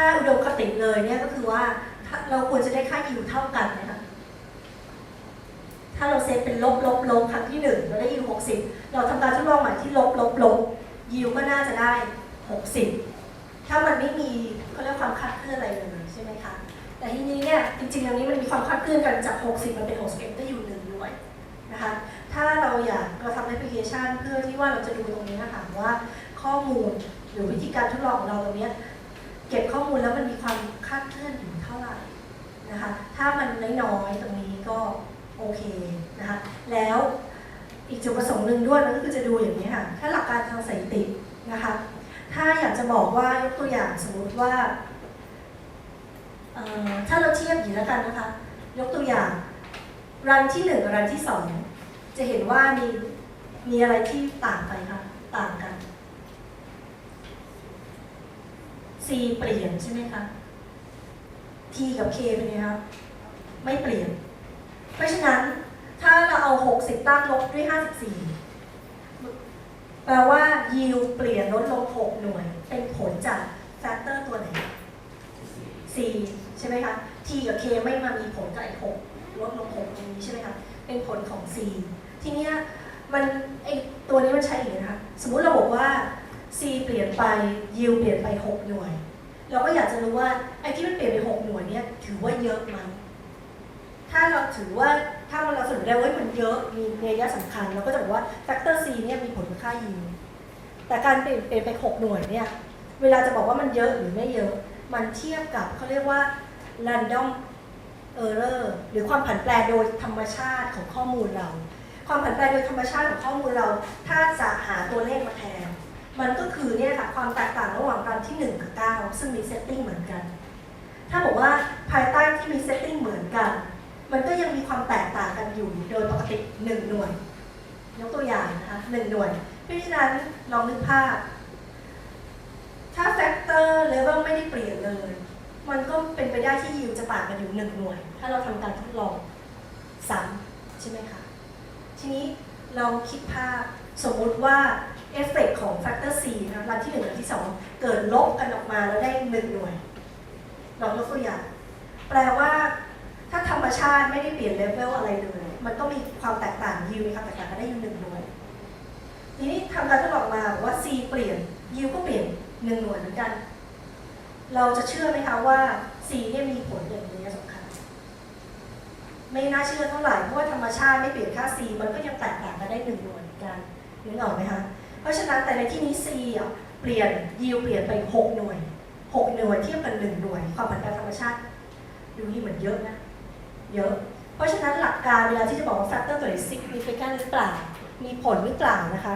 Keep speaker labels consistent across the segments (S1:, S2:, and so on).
S1: ถ้าอุดมคติเลยเนี่ยก็คือว่าเราควรจะได้ค่ายิวเท่ากันนะคะถ้าเราเซตเป็นลบลบลบครั้งที่หนึ่งเราได้ยิวหกสิบเราทำการทดลองใหม่ที่ลบลบลบยิวก็น่าจะได้หกสิบถ้ามันไม่มีเขาเรียกความคลาดเคลื่อนอะไรเลยใช่ไหมคะแต่ทีนี้เนี่ยจริงๆอันนี้มันมีความคลาดเคลื่อนกันจาก 60 มันเป็น 61ได้อยู่หนึ่งด้วยนะคะถ้าเราอยากเราทำแอปพลิเคชันเพื่อที่ว่าเราจะดูตรงนี้นะคะว่าข้อมูลหรือวิธีการทดลองของเราตรงเนี้ย เก็บข้อมูลแล้วมันมีความคาดเคลื่อนอยู่เท่าไหร่นะคะ ถ้ามันน้อยๆตรงนี้ก็โอเคนะคะ แล้วอีกจุดประสงค์หนึ่งด้วยมันก็คือจะดูอย่างนี้ค่ะ ถ้าหลักการทางสถิตินะคะ ถ้าอยากจะบอกว่ายกตัวอย่างสมมติว่า ถ้าเราเทียบอย่างนี้แล้วกันนะคะ ยกตัวอย่าง รันที่หนึ่งกับรันที่สองจะเห็นว่ามีมีอะไรที่ต่างไปคะต่างกัน C เปลี่ยนใช่ไหมคะ T กับ K เป็นไงคะไม่เปลี่ยน เพราะฉะนั้นถ้าเราเอา 60 ตั้งลบด้วย 54 แปลว่า yield เปลี่ยนลดลง 6 หน่วย เป็นผลจากแฟกเตอร์ตัวไหน C ใช่ไหมคะ T กับ K ไม่มามีผลกับไอ้6ลดลง 6 ตรงนี้ใช่ไหมคะ เป็นผลของ C ทีเนี้ยมันไอ้ตัวนี้มันใช้อย่างนี้นะคะ สมมุติเราบอกว่า C เปลี่ยนไป yield เปลี่ยนไป 6 หน่วย เราก็อยากจะรู้ว่าไอ้ที่มันเปลี่ยนไป 6 หน่วยเนี่ยถือว่าเยอะไหมถ้าเราถือว่าถ้าเราสรุปได้ว่ามันเยอะมีนัยสำคัญเราก็จะบอกว่า factor C เนี่ยมีผลค่า yield แต่การเปลี่ยนเปลี่ยนไป 6 หน่วยเนี่ยเวลาจะบอกว่ามันเยอะหรือไม่เยอะ มันเทียบกับเขาเรียกว่า random error หรือความผันแปรโดยธรรมชาติของข้อมูลเรา ความผันแปรโดยธรรมชาติของข้อมูลเรา ถ้าจะหาตัวเลขมาแทน มันก็คือเนี่ยค่ะความแตกต่างระหว่างรันที่ 1 กับ 9 ซึ่งมีเซตติ้งเหมือนกัน ถ้าบอกว่าภายใต้ที่มีเซตติ้งเหมือนกัน มันก็ยังมีความแตกต่างกันอยู่โดยปกติ 1 หน่วย ยกตัวอย่างนะคะ1หน่วย เพราะฉะนั้นลองนึกภาพ ถ้าแฟกเตอร์เลเวลไม่ได้เปลี่ยนเลย มันก็เป็นไปได้ที่ยิวจะต่างกันอยู่หนึ่งหน่วย ถ้าเราทำการทดลองซ้ำใช่ไหมคะ ทีนี้เราคิดภาพสมมุติว่า เอฟเฟกของแฟกเตอร์ C นะรันที่1รันที่ 2 เกิดลบกันออกมาแล้วได้1หน่วยลองยกตัวอย่าง แปลว่าถ้าธรรมชาติไม่ได้เปลี่ยนเลเวลอะไรเลย มันต้องมีความแตกต่างยิวมีความแตกต่างกันได้อยู่หนึ่งหน่วย ทีนี้ทำการทดลองมาว่า C เปลี่ยนยิวก็เปลี่ยนหนึ่งหน่วยเหมือนกัน เราจะเชื่อไหมคะว่า C เนี่ยมีผลอย่างนี้สำคัญ ไม่น่าเชื่อเท่าไหร่เพราะว่าธรรมชาติไม่เปลี่ยนค่า C มันก็ยังแตกต่างกันได้หนึ่งหน่วยเหมือนกันนึกออกไหมคะ เพราะฉะนั้นแต่ในที่นี้ C อะเปลี่ยนยิวเปลี่ยนไป 6 หน่วย 6 หน่วยเทียบกัน1หน่วย ความผันแปรธรรมชาติดูนี่เหมือนเยอะนะ เยอะ เพราะฉะนั้นหลักการเวลาที่จะบอกว่า factor ตัวไหน significant หรือเปล่า มีผลหรือเปล่านะคะ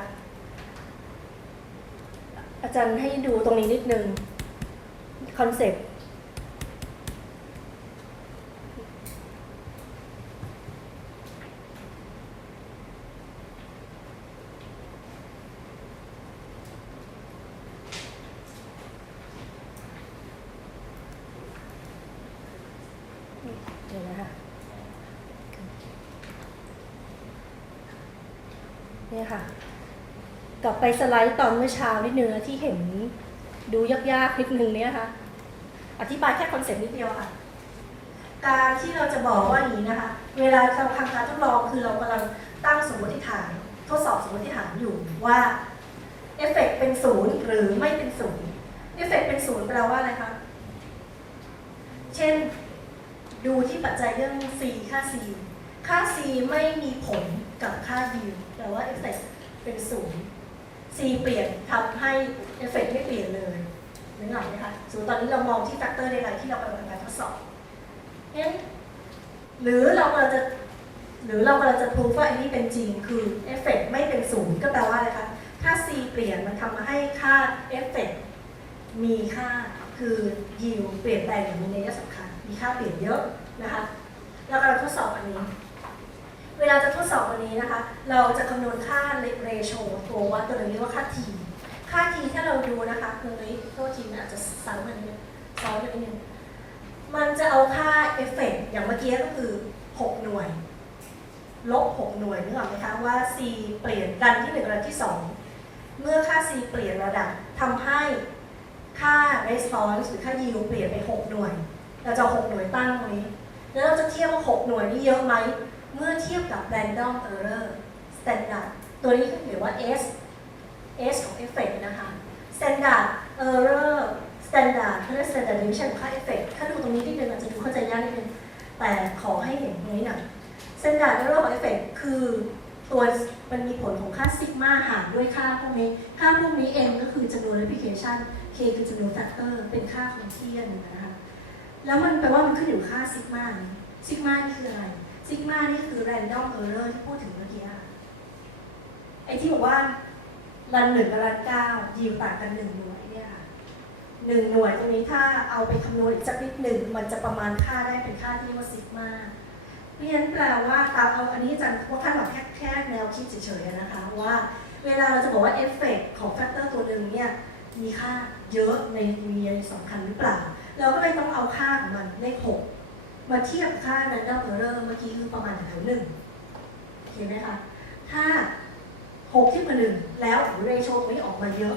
S1: อาจารย์ให้ดูตรงนี้นิดนึงคอนเซ็ปต์ เดี๋ยวนะคะเนี่ยค่ะ กลับ ไปสไลด์ตอนเมื่อเช้านิดนึงนะที่เห็นดูยากๆนิดนึงเนี่ยค่ะ อธิบายแค่คอนเซ็ปต์นิดเดียวค่ะ การที่เราจะบอกว่าอย่างนี้นะคะ เวลาเราทำการทดลองคือเรากำลังตั้งสมมติฐาน ทดสอบสมมติฐานอยู่ว่าเอฟเฟกต์เป็นศูนย์หรือไม่เป็นศูนย์เอฟเฟกต์เป็นศูนย์แปลว่าอะไรคะ เช่น ดูที่ปัจจัยเรื่อง C ค่า C ค่า C ไม่มีผลกับค่า U แต่ว่าเอฟเฟกเป็นศูนย์ C เปลี่ยนทำให้เอฟเฟกไม่เปลี่ยนเลยนึกออกไหมคะสมมติตอนนี้เรามองที่แฟกเตอร์ใดๆที่เรากำลังทำการทดสอบเอ๊ะหรือเรากำลังจะหรือเรากำลังจะพูดว่าอันนี้เป็นจริงคือเอฟเฟกไม่เป็นศูนย์ก็แปลว่าอะไรคะถ้า C เปลี่ยนมันทำให้ค่าเอฟเฟกมีค่าคือ yield เปลี่ยนแปลงอย่างมีนัยสำคัญ มีค่าเปลี่ยนเยอะนะคะเรากำลังทดสอบอันนี้ เวลาจะทดสอบอันนี้นะคะ เราจะคำนวณค่าเรโชตัววัดตัวหนเรียกว่าค่า t ค่า t ถ้าเราดูนะคะตรงนี้โทษทีมันอาจจะซ้ำมันนิดนึงซ้อนไปนิดนึงมันจะเอาค่าเอฟเฟกอย่างเมื่อกี้ก็คือ 6 หน่วย ลบ 6 หน่วยนึกออกไหมคะว่า c เปลี่ยนรันที่1รันที่ 2 เมื่อค่า c เปลี่ยนระดับทำให้ค่า response หรือค่า yield เปลี่ยนไป 6 หน่วย เราจะ 6 หน่วยตั้งตรงนี้ แล้วเราจะเทียบว่า 6 หน่วยนี่เยอะไหม เมื่อเทียบกับ random error standard ตัวนี้ก็เรียกว่า S S ของ effect นะคะ standard error standard เขาเรียก standard deviation ของค่า effect ถ้าดูตรงนี้นิดนึงอาจจะดูเข้าใจยากนิดนึง แต่ขอให้เห็นตรงนี้หน่อย standard error ของ effect คือตัวมันมีผลของค่าซิกมาหารด้วยค่าพวกนี้ ค่าพวกนี้ m ก็คือจำนวน replication k คือจำนวน factor เป็นค่าของเทียนนะคะ แล้วมันแปลว่ามันขึ้นอยู่ค่าซิกมาซิกมาคืออะไร ซิกมานี่คือ random error ที่พูดถึงเมื่อกี้อะไอ้ที่บอกว่ารันหนึ่งกับรันเก้ายิวต่างกันหนึ่งหน่วยเนี่ยค่ะหนึ่งหน่วยตรงนี้ถ้าเอาไปคำนวณอีกสักนิดหนึ่งมันจะประมาณค่าได้เป็นค่าที่ว่าซิกมาเพราะฉะนั้นแปลว่าตามเอาอันนี้อาจารย์ว่าคาดหวังแค่แค่แนวคิดเฉยๆนะคะ ว่าเวลาเราจะบอกว่าเอฟเฟกของแฟกเตอร์ตัวหนึ่งเนี่ยมีค่าเยอะในมีอะไรสำคัญหรือเปล่า เราก็เลยต้องเอาค่าของมันเลขหก มาเทียบค่า random error เมื่อกี้คือประมาณแถวหนึ่งโอเคไหมคะ ถ้าหกเทียบกับหนึ่งแล้วเรโชตรงนี้ออกมาเยอะ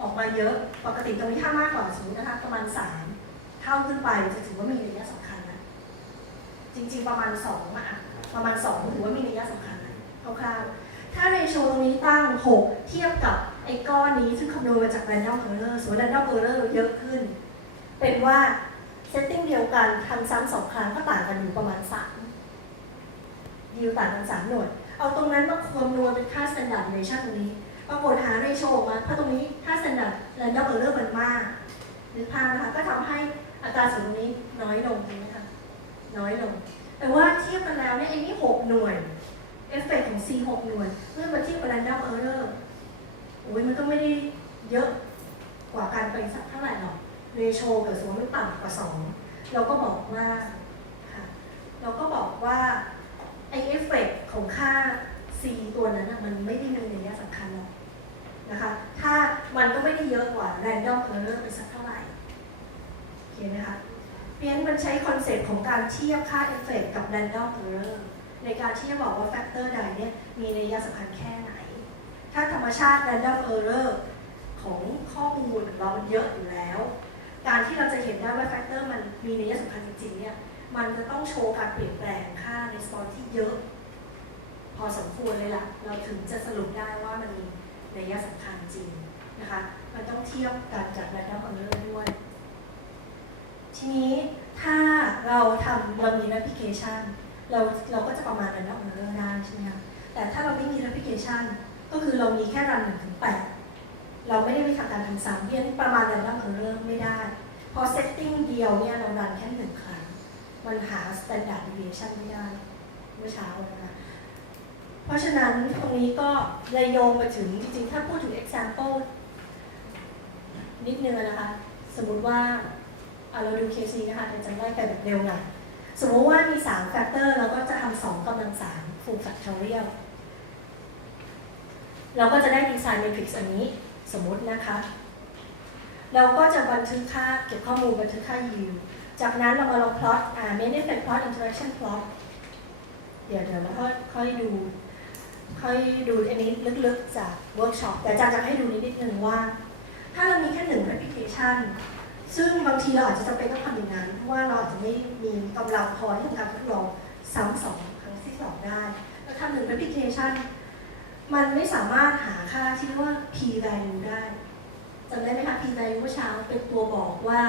S1: ออกมาเยอะ ปกติตรงนี้ถ้ามากกว่าสมมตินะคะประมาณสามเท่าขึ้นไปจะถือว่ามีนัยสำคัญนะจริงๆประมาณสองอะประมาณสองถือว่ามีนัยสำคัญนะคร่าวๆถ้าเรโชตรงนี้ตั้ง6เทียบกับไอ้ก้อนนี้ซึ่งคำนวณมาจาก random error ส่วน random error เยอะขึ้น เป็นว่า setting เดียวกันทำซ้ำสองครั้งก็ต่างกันอยู่ประมาณ3ยิวต่างกัน3หน่วย เอาตรงนั้นมาคำนวณเป็นค่า standard deviation ตรงนี้ปรากฏหาเรโชออกมาถ้าตรงนี้ค่า standard random error มันมากหรือพานะคะก็ทำให้อัตราส่วนตรงนี้น้อยลงใช่ไหมคะน้อยลง แต่ว่าเทียบกันแล้วเนี่ยไอ้นี่6หน่วยเอฟเฟกต์ของ C 6หน่วยเมื่อมาเทียบกับ random error โอ้ยมันก็ไม่ได้เยอะกว่าการไปสักเท่าไหร่หรอก เรโชเกิดสมมติมันต่ำกว่า2เราก็บอกว่าเราก็บอกว่าไอเอฟเฟกต์ของค่า C ตัวนั้นน่ะมันไม่ได้มีในัยสำคัญหรอกนะคะ ถ้ามันก็ไม่ได้เยอะกว่า random error ไปสักเท่าไหร่โอเคไหมคะเพียงมันใช้คอนเซ็ปต์ของการเทียบค่าเอฟเฟกต์กับ random error ในการที่จะบอกว่าแฟกเตอร์ใดเนี่ยมีในัยสำคัญแค่ไหน ถ้าธรรมชาติ random error ของข้อมูลของเรามันเยอะอยู่แล้ว ที่เราจะเห็นได้ว่าแฟกเตอร์มันมีนัยสำคัญจริงๆเนี่ยมันจะต้องโชว์การเปลี่ยนแปลงค่า response ที่เยอะ พอสมควรเลยล่ะ เราถึงจะสรุปได้ว่ามันมีนัยสำคัญจริงนะคะมันต้องเทียบกันจาก random error ด้วย ทีนี้ถ้าเราทำเรามี replication เราเราก็จะประมาณ random error ได้ใช่ไหมคะแต่ถ้าเราไม่มี replication ก็คือเรามีแค่รันหนึ่งถึงแปดเราไม่ได้ไปทำการทำซ้ำเพี้ยนประมาณ random error ไม่ได้ พอ setting เดียวเนี่ยเรารันแค่หนึ่งครั้ง มันหา standard deviation ไม่ได้เมื่อเช้านะคะเพราะฉะนั้นตรงนี้ก็เลยโยงมาถึงจริงๆ ถ้าพูดถึง example นิดนึงนะคะ สมมุติว่าอะเราดูเคสนี้นะคะเดี๋ยวจำได้แต่แบบเร็วหน่อยสมมติว่ามี3แฟกเตอร์เราก็จะทำ2กำลัง 3 full factorial เราก็จะได้ดีไซน์ matrix อันนี้สมมตินะคะ เราก็จะบันทึกค่าเก็บข้อมูลบันทึกค่า yield จากนั้นเรามาลอง plot อ่า main effect plot interaction plot เดี๋ยวเดี๋ยวเราค่อยดูค่อยดูอันนี้ลึกๆจากเวิร์กช็อปแต่อาจารย์จะให้ดูนิดนิดนึงว่า ถ้าเรามีแค่หนึ่ง application ซึ่งบางทีเราอาจจะจำเป็นต้องทำอย่างนั้น เพราะว่าเราอาจจะไม่มีกำลังพอที่จะทำการทดลองซ้ำสองครั้งที่สองได้เราทำหนึ่ง application มันไม่สามารถหาค่าที่เรียกว่า p value ได้ำได้ไหมคะ p value เมื่อเช้าเป็นตัวบอกว่า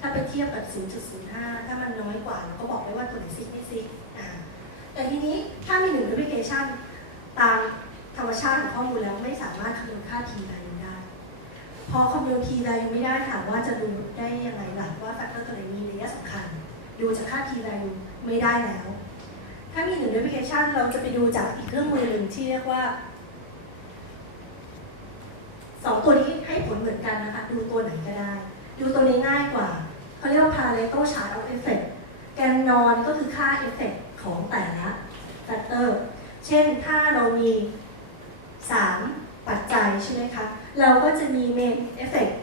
S1: ถ้าไปเทียบกับ 0.05 ถ้ามันน้อยกว่าเราก็บอกได้ว่าตัวไหนซิกไม่ซิกแต่ทีนี้ถ้ามีหนึ่ง application ตามธรรมชาติของข้อมูลแล้วไม่สามารถคำนวณค่า p value ได้ พอคำนวณ p value ไม่ได้ถามว่าจะดูได้ยังไงล่ะว่าแฟกเตอร์ตัวไหนมีนัยสำคัญ ดูจากค่า p value ไม่ได้แล้ว ถ้ามีหนึ่ง application เราจะไปดูจากอีกเครื่องมือหนึ่งที่เรียกว่า สองตัวนี้ให้ผลเหมือนกันนะคะ ดูตัวไหนก็ได้ ดูตัวนี้ง่ายกว่าเขาเรียกว่า Pareto chart of effect แกนนอนก็คือค่า effect ของแต่ละ factor เช่นถ้าเรามี 3 ปัจจัยใช่ไหมคะ เราก็จะมี main effect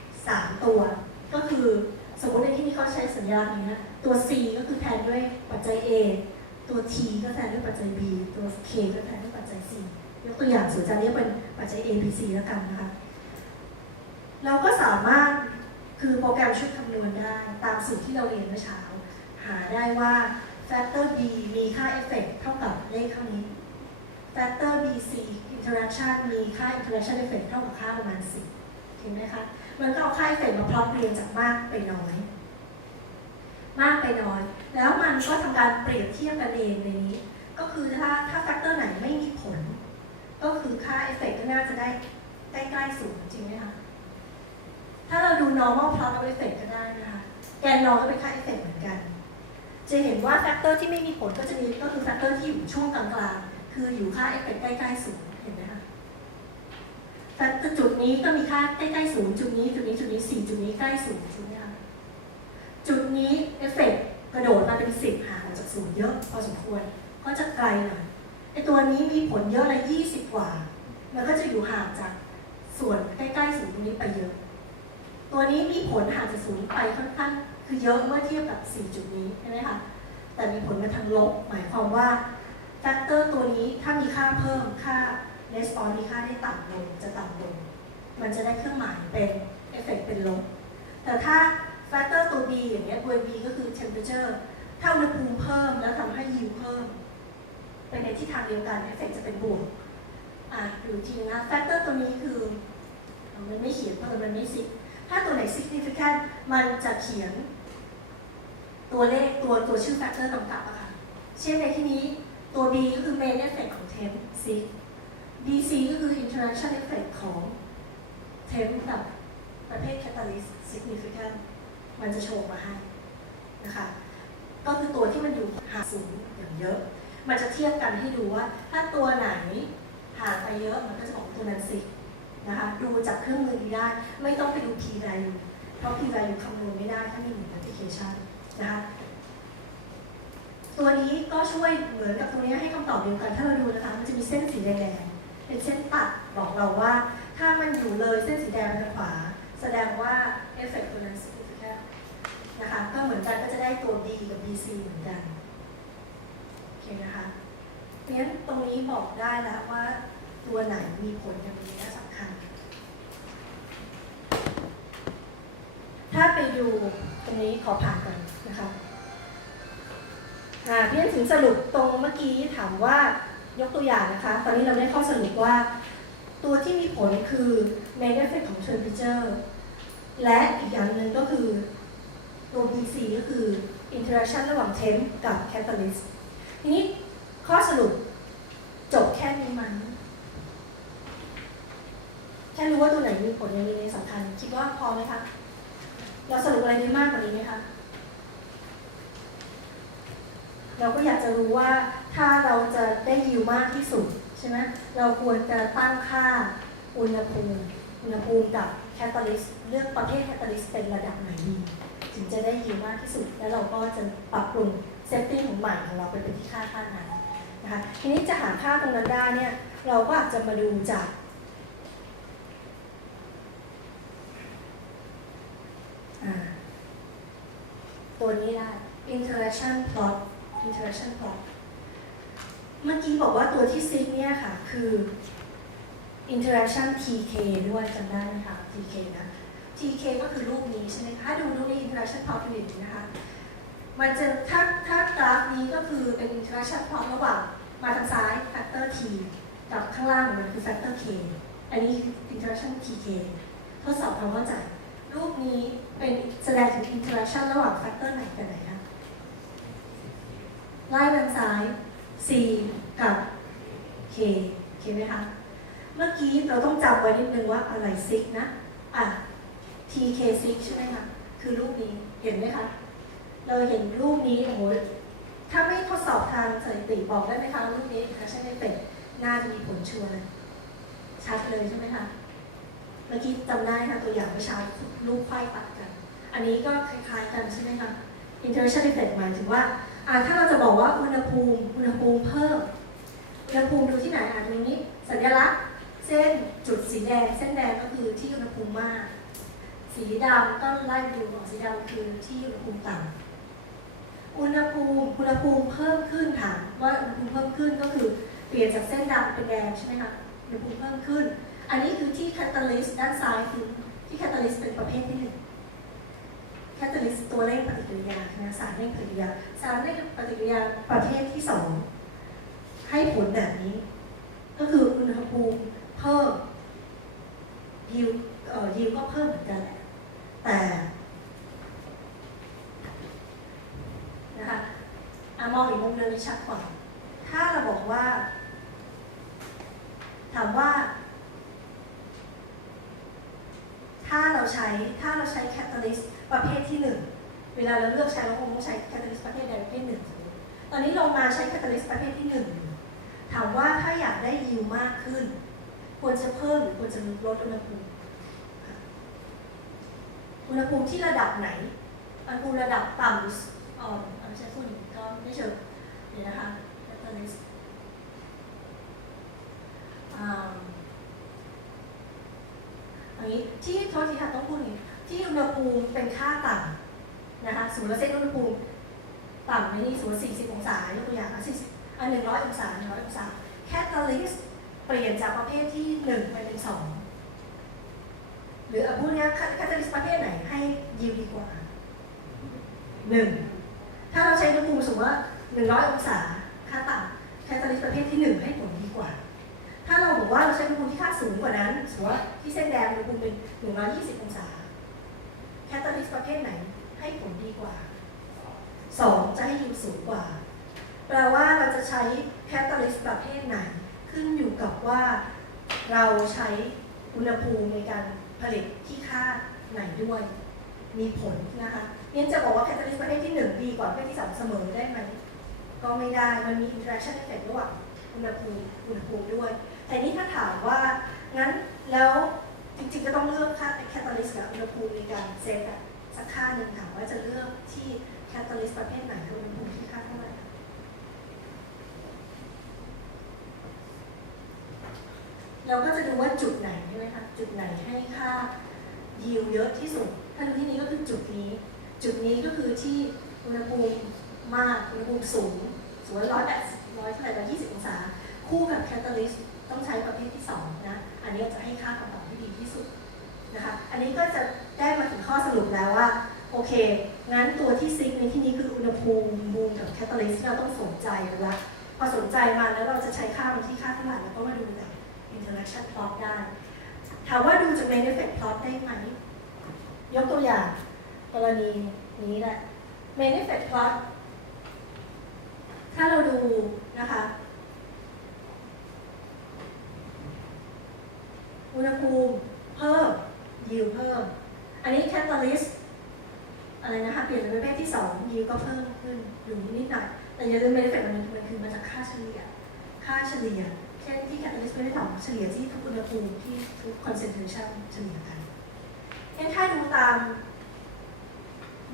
S1: 3ตัว ก็คือสมมติในที่นี้เขาใช้สัญญาณอย่างนี้นะตัว C ก็คือแทนด้วยปัจจัย A ตัว T ก็แทนด้วยปัจจัย B ตัว K ก็แทนด้วยปัจจัย C ยกตัวอย่างสูตรจะเรียกเป็นปัจจัย A B C แล้วกันนะคะ เราก็สามารถคือโปรแกรมช่วยคำนวณได้ตามสูตรที่เราเรียนเมื่อเช้า หาได้ว่า factor B มีค่า effect เท่ากับเลขเท่านี้ factor BC interaction มีค่า interaction effect เท่ากับค่าประมาณ 10 เห็นไหมคะ มันก็เอาค่า effect มาพลอตเรียงจากมากไปน้อย มากไปน้อย แล้วมันก็ทำการเปรียบเทียบกันเองในนี้ ก็คือถ้าถ้า factor ไหนไม่มีผล ก็คือค่า effect ก็น่าจะได้ใกล้ๆศูนย์จริงไหมคะ ถ้าเราดู normal plot of effect ก็ได้นะคะ แกนนอก็เป็นค่า effect เหมือนกัน จะเห็นว่า factor ที่ไม่มีผลก็จะมีก็คือ factor ที่อยู่ช่วงกลางๆ คืออยู่ค่า effect ใกล้ๆศูนย์เห็นไหมคะ factor จุดนี้ก็มีค่าใกล้ๆศูนย์จุดนี้จุดนี้จุดนี้สี่จุดนี้ใกล้ศูนย์ใช่ไหมคะ จุดนี้ effect กระโดดมาเป็นสิบห่างออกจากศูนย์เยอะพอสมควร ก็จะไกลหน่อย ไอตัวนี้มีผลเยอะเลยยี่สิบกว่า มันก็จะอยู่ห่างจากส่วนใกล้ๆศูนย์ตรงนี้ไปเยอะ ตัวนี้มีผลห่างจากศูนย์ไปค่อนข้างคือเยอะเมื่อเทียบกับ 4 จุดนี้ใช่ไหมคะแต่มีผลมาทางลบ หมายความว่าแฟกเตอร์ตัวนี้ถ้ามีค่าเพิ่มค่า response มีค่าได้ต่ำลงจะต่ำลง มันจะได้เครื่องหมายเป็นเอฟเฟกเป็นลบ แต่ถ้าแฟกเตอร์ตัว B อย่างเงี้ยตัว B ก็คือ temperature ถ้าอุณหภูมิเพิ่มแล้วทำให้ yield เพิ่ม เป็นในทิศทางเดียวกันเอฟเฟกจะเป็นบวกอะดูอีกทีนะคะแฟกเตอร์ตัวนี้คือ มันไม่เขียนเพราะมันไม่ซิกถ้าตัวไหน significant มันจะเขียน ตัวเลขตัวตัวชื่อ factor กำกับอะค่ะ เช่นในที่นี้ตัว B ก็คือ main effect ของ temp sig BC ก็คือ interaction effect ของ temp กับประเภท catalyst significant มันจะโชว์มาให้นะคะ ก็คือตัวที่มันอยู่หางศูนย์อย่างเยอะ มันจะเทียบกันให้ดูว่า ถ้าตัวไหนห่างไปเยอะมันก็จะบอกตัวนั้นสินะคะดูจากเครื่องมือนี้ได้ ไม่ต้องไปดู p value เพราะ p value คำนวณไม่ได้ถ้ามีหนึ่งแอปพลิเคชันนะคะตัวนี้ก็ช่วยเหมือนกับตัวนี้ให้คำตอบเดียวกันถ้าเราดูนะคะ มันจะมีเส้นสีแดงเป็นเส้นตัดบอกเราว่า ถ้ามันอยู่เลยเส้นสีแดงทางขวา แสดงว่า effect ตัวนั้น significant นะคะก็เหมือนกันก็จะได้ตัว B กับ BC เหมือนกัน เคนะคะเพราะฉะนั้นตรงนี้บอกได้แล้วว่าตัวไหนมีผลอย่างนี้และสำคัญ ถ้าไปดูตรงนี้ขอผ่านก่อนนะคะอ่าพี่ถึงสรุปตรงเมื่อกี้ถามว่ายกตัวอย่างนะคะ ตอนนี้เราได้ข้อสรุปว่า ตัวที่มีผลคือ main effect ของ temperature และอีกอย่างหนึ่งก็คือตัว BC ก็คือ interaction ระหว่าง temp กับ catalyst ทีนี้ข้อสรุปจบแค่นี้มั้ยแค่รู้ว่าตัวไหนมีผลยังมีในสำคัญ คิดว่าพอไหมคะเราสรุปอะไรได้มากกว่านี้ไหมคะเราก็อยากจะรู้ว่าถ้าเราจะได้ยิวมากที่สุดใช่ไหมเราควรจะตั้งค่าอุณหภูมิอุณหภูมิกับแคตาลิสเลือกประเภทแคตาลิสเป็นระดับไหนดี ถึงจะได้ยิวมากที่สุด แล้วเราก็จะปรับปรุง เซตติ้งของใหม่ของเราไปเป็นที่ค่าค่านั้นนะคะทีนี้จะหาค่าตรงนั้นได้เนี่ยเราก็อาจจะมาดูจากตัวนี้ได้ interaction plot interaction plot เมื่อกี้บอกว่าตัวที่ซิกเนี่ยค่ะ คือ interaction tk ด้วยจำได้ไหมคะ tk นะ tk ก็คือรูปนี้ใช่ไหมคะ ดูรูปนี้ interaction plot อยู่นะคะ มันจะถ้าถ้ากราฟนี้ก็คือเป็น interaction plot ระหว่างมาทางซ้าย factor t กับข้างล่างมันคือ factor k อันนี้ interaction tk ทดสอบความเข้าใจรูปนี้เป็นแสดงถึง interaction ระหว่าง factor ไหนกับไหนคะไล่ทางซ้าย c กับ k โอเคไหมคะ เมื่อกี้เราต้องจำไว้นิดนึงว่าอะไรซิกนะ อะ tk ซิกใช่ไหมคะ คือรูปนี้ เห็นไหมคะ เราเห็นรูปนี้โอ้โหถ้าไม่ทดสอบทางสถิติบอกได้ไหมคะรูปนี้คะใช่ไหมเป็ดน่าจะมีผลชัวร์ชัดเลยใช่ไหมคะเมื่อกี้จำได้ค่ะตัวอย่างเมื่อเช้ารูปไข้ตัดกัน อันนี้ก็คล้ายๆกันใช่ไหมคะ interaction effect หมายถึงว่าถ้าเราจะบอกว่าอุณหภูมิอุณหภูมิเพิ่มอุณหภูมิดูที่ไหนอ่านตรงนี้สัญลักษณ์เส้นจุดสีแดง เส้นแดงก็คือที่อุณหภูมิมาก สีดำก็ไล่ดูของสีดำคือที่อุณหภูมิต่ำ อุณหภูมิอุณหภูมิเพิ่มขึ้นถามว่าอุณหภูมิเพิ่มขึ้นก็คือเปลี่ยนจากเส้นดำเป็นแดงใช่ไหมคะอุณหภูมิเพิ่มขึ้น อันนี้คือที่ catalyst ด้านซ้ายคือที่แคตตาลิสเป็นประเภทที่หนึ่งแคตตาลิสตัวเร่งปฏิกิริยานะสารเร่งปฏิกิริยา สารเร่งปฏิกิริยาประเภทที่สองให้ผลแบบนี้ ก็คืออุณหภูมิเพิ่มยิวเอ่อยิวก็เพิ่มเหมือนกันแหละแต่นะคะอะมองอีกมุมหนึงชัดกว่า ถ้าเราบอกว่า ถามว่า ถ้าเราใช้ถ้าเราใช้แคตตาลิสประเภทที่หนึ่งเวลาเราเลือกใช้เราคงต้องใช้แคตตาลิสประเภทใดประเภทหนึ่งสมมุติตอนนี้ลง มาใช้แคตตาลิสประเภทที่หนึ่งถามว่าถ้าอยากได้ยิวมากขึ้น ควรจะเพิ่มหรือควรจะลดอุณหภูมิอุณหภูมิที่ระดับไหนอุณหภูมิระดับต่ำหรืออ่อนไม่ใช่พูดอย่างนี้ก็ไม่เชิงเดี๋ยวนะคะแคตตาลิสอ่าอันนี้ที่โทษทีค่ะต้องพูดอย่างนี้ที่อุณหภูมิเป็นค่าต่ำนะคะสมมติเราเซตอุณหภูมิ ต่ำในนี่สมมติ40องศายกตัวอย่างอะ40อัน100องศา100องศาแคตตาลิสเปลี่ยนจากประเภทที่1ไปเป็น2หรืออพูดง่ายแคตตาลิสประเภทไหนให้ยิวดีกว่า1ถ้าเราใช้อุณหภูมิสมมติว่า100องศาค่าต่ำแคตตาลิสประเภทที่1ให้ผลดีกว่า ถ้าเราบอกว่าเราใช้อุณหภูมิที่ค่าสูงกว่านั้นสมมติว่าที่เส้นแดงอุณหภูมิเป็น120องศาแคตตาลิสประเภทไหนให้ผลดีกว่า 2 จะให้ยิวสูงกว่า แปลว่าเราจะใช้แคตตาลิสต์ประเภทไหน ขึ้นอยู่กับว่าเราใช้อุณหภูมิในการผลิตที่ค่าไหนด้วย มีผลนะคะงั้นจะบอกว่าแคตตาลิสต์ประเภทที่ 1 ดีกว่าประเภทที่ 2 เสมอได้ไหม ก็ไม่ได้ มันมี interaction effect ระหว่างอุณหภูมิอุณหภูมิด้วย แต่นี่ถ้าถามว่างั้นแล้วจริงๆก็ต้องเลือกค่าแคตตาลิสต์กับอุณหภูมิในการเซตอะสักค่าหนึ่งถามว่าจะเลือกที่ แคตาลิสประเภทไหนอุณหภูมิที่ค่าเท่าไหร่เราก็จะดูว่าจุดไหนใช่ไหมคะจุดไหนให้ค่ายิวเยอะที่สุด ถ้าดูที่นี้ก็คือจุดนี้ จุดนี้ก็คือที่อุณหภูมิมากอุณหภูมิสูงสมมติร้อยแปดร้อยเท่าไหร่ร้อยยี่สิบองศา คู่กับแคตตาลิสต์ต้องใช้ประเภทที่สองนะ อันนี้จะให้ค่าคำตอบที่ดีที่สุดนะคะ อันนี้ก็จะได้มาถึงข้อสรุปแล้วว่า โอเค งั้นตัวที่ซิกในที่นี้คืออุณหภูมิบูมกับแคตตาลิสต์เราต้องสนใจแล้วละพอสนใจมาแล้วเราจะใช้ค่ามันที่ค่าเท่าไหร่แล้วก็มาดูจาก interaction plot ได้ ถามว่าดูจาก main effect plot ได้ไหม ยกตัวอย่าง กรณีนี้แหละ main effect plot ถ้าเราดูนะคะ อุณหภูมิเพิ่มยิวเพิ่ม อันนี้แคตตาลิส อะไรนะคะเปลี่ยนเป็นประเภทที่2ยิวก็เพิ่มขึ้นอยู่นิดหน่อยแต่อย่าลืมเบนฟิตมันมันคือมาจากค่าเฉลี่ย ค่าเฉลี่ย เช่นที่แคตตาลิสประเภทสองเฉลี่ยที่ทุกอุณหภูมิที่ทุกคอนเซนเทรชันเฉลี่ยกันงั้นถ้าดูตาม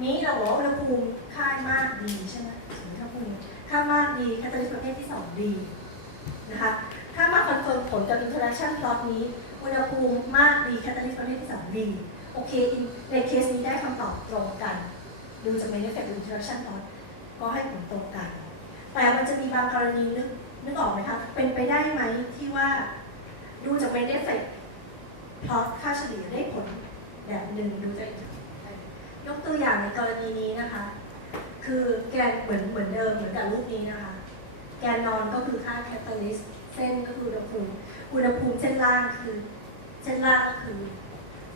S1: นี้เราบอกว่าอุณหภูมิค่ามากดีใช่ไหมสมมติถ้าพูดอย่างนี้ค่ามากดีแคตตาลิสประเภทที่สองดีนะคะถ้ามาคอนเฟิร์มผลกับ interaction plot นี้อุณหภูมิมากดีแคตตาลิสต์ประเภทที่สามดี โอเคในเคสนี้ได้คำตอบตรงกัน ดูจาก main effect interaction plot ก็ให้ผลตรงกัน แต่มันจะมีบางกรณีนึกนึกออกไหมคะเป็นไปได้ไหมที่ว่าดูจาก main effect plot ค่าเฉลี่ยได้ผลแบบหนึ่งดูจากยกตัวอย่างในกรณีนี้นะคะ คือแกนเหมือนเหมือนเดิมเหมือนกับรูปนี้นะคะ แกนนอนก็คือค่าแคตตาลิสเส้นก็คืออุณหภูมิอุณหภูมิเส้นล่างคือเส้นล่างก็คือ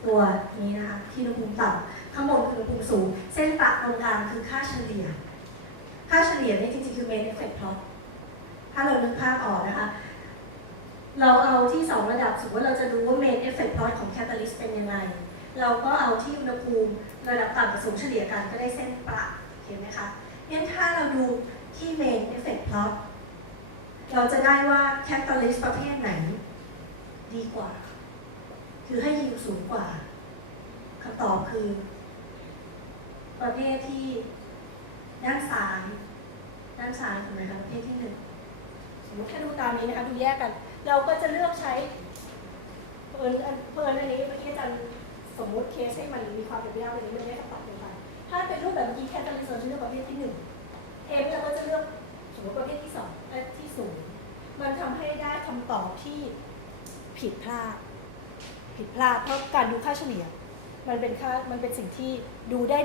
S1: ตัวนี้นะคะที่อุณหภูมิต่ำข้างบนคืออุณหภูมิสูง เส้นตัดตรงกลางคือค่าเฉลี่ย ค่าเฉลี่ยนี่จริงๆคือ main effect plot ถ้าเรานึกภาพออกนะคะ เราเอาที่สองระดับสมมติว่าเราจะดูว่า main effect plot ของ catalyst เป็นยังไง เราก็เอาที่อุณหภูมิระดับต่ำกับสูงเฉลี่ยกันก็ได้เส้นประเห็นไหมคะงั้นถ้าเราดูที่ main effect plot เราจะได้ว่า catalyst ประเภทไหน ดีกว่า คือให้ยิวสูงกว่าคำตอบคือ ประเภทที่ด้านซ้ายด้านซ้ายถูกไหมคะประเภทที่หนึ่งสมมติถ้าดูตามนี้นะคะดูแยกกัน เราก็จะเลือกใช้เพิ่นอันเพิ่นอันนี้เมื่อกี้อาจารย์สมมติเคสให้มันมีความเป็นไปได้เลยไม่ได้คำตอบเดียวกันถ้าเป็นรูปแบบเมื่อกี้แคตตาลิสต์เราจะเลือกประเภทที่หนึ่งเอ็มเราก็จะเลือกสมมติประเภทที่สองที่สูงมันทำให้ได้คำตอบที่ผิดพลาด ผิดพลาด เพราะการดูค่าเฉลี่ย มันเป็นค่ามันเป็นสิ่งที่ดูได้